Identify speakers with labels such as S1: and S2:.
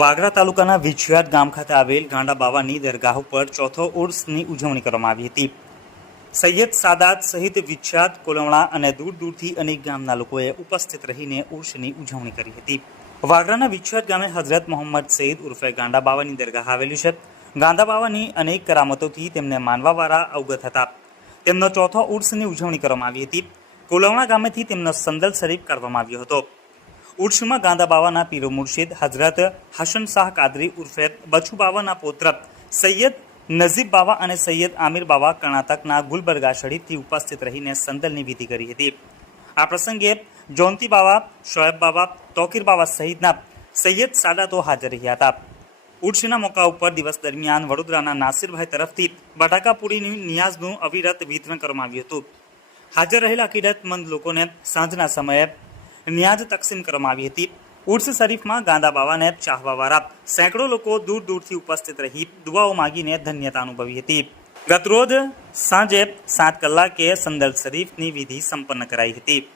S1: વાગરા તાલુકાના વિછિયાદ ગામ ખાતે આવેલ ગાંડા બાવાની દરગાહ ઉપર ચોથો ઉર્સની ઉજવણી કરવામાં આવી હતી. સૈયદ સાદાત સહિત વિછિયાદ કોલવણા અને દૂર દૂરથી અનેક ગામના લોકોએ ઉપસ્થિત રહીને ઉર્સની ઉજવણી કરી હતી. વાગરાના વિછિયાદ ગામે હઝરત મોહમ્મદ સઈદ ઉર્ફે ગાંડા બાવાની દરગાહ આવેલી છે. ગાંડા બાવાની અનેક કરામતોથી તેમને માનવાવાળા અવગત હતા. તેમનો ચોથો ઉર્સની ઉજવણી કરવામાં આવી હતી. કોલવણા ગામેથી તેમનો સંદલ શરીફ કાઢવામાં આવ્યો હતો. ઉર્સમાં ગાંધા બાવાના પીરો મુર્શિદ, હઝરત હસન શાહ કાદરી ઉર્ફે બચુ બાવાના પૌત્ર સૈયદ નજીબ બાવા અને સૈયદ આમિર બાવા કર્ણાટકના ગુલબર્ગા શરીફથી ઉપસ્થિત રહીને સંદલની વિધિ કરી હતી. આ પ્રસંગે જોંતી બાવા, શોએબ બાવા, તોકીર બાવા સહિતના સૈયદ સાદાતો હાજર રહ્યા હતા. ઉર્સના મોકા ઉપર દિવસ દરમિયાન વડોદરાના નાસિરભાઈ તરફથી બટાકાપુરીની નિયાઝનું અવિરત વિતરણ કરવામાં આવ્યું હતું. હાજર રહેલા અકીદતમંદ લોકોને સાંજના સમયે નિયાજ તકસીમ કરવામાં આવી હતી. ઉર્સ શરીફમાં ગાંધા બાવાને ચાહવાવાળા સેંકડો લોકો દૂર દૂરથી ઉપસ્થિત રહી દુઆઓ માગીને ધન્યતા અનુભવી હતી. ગતરોજ સાંજે સાત કલાકે સંદલ શરીફની વિધિ સંપન્ન કરાઈ હતી.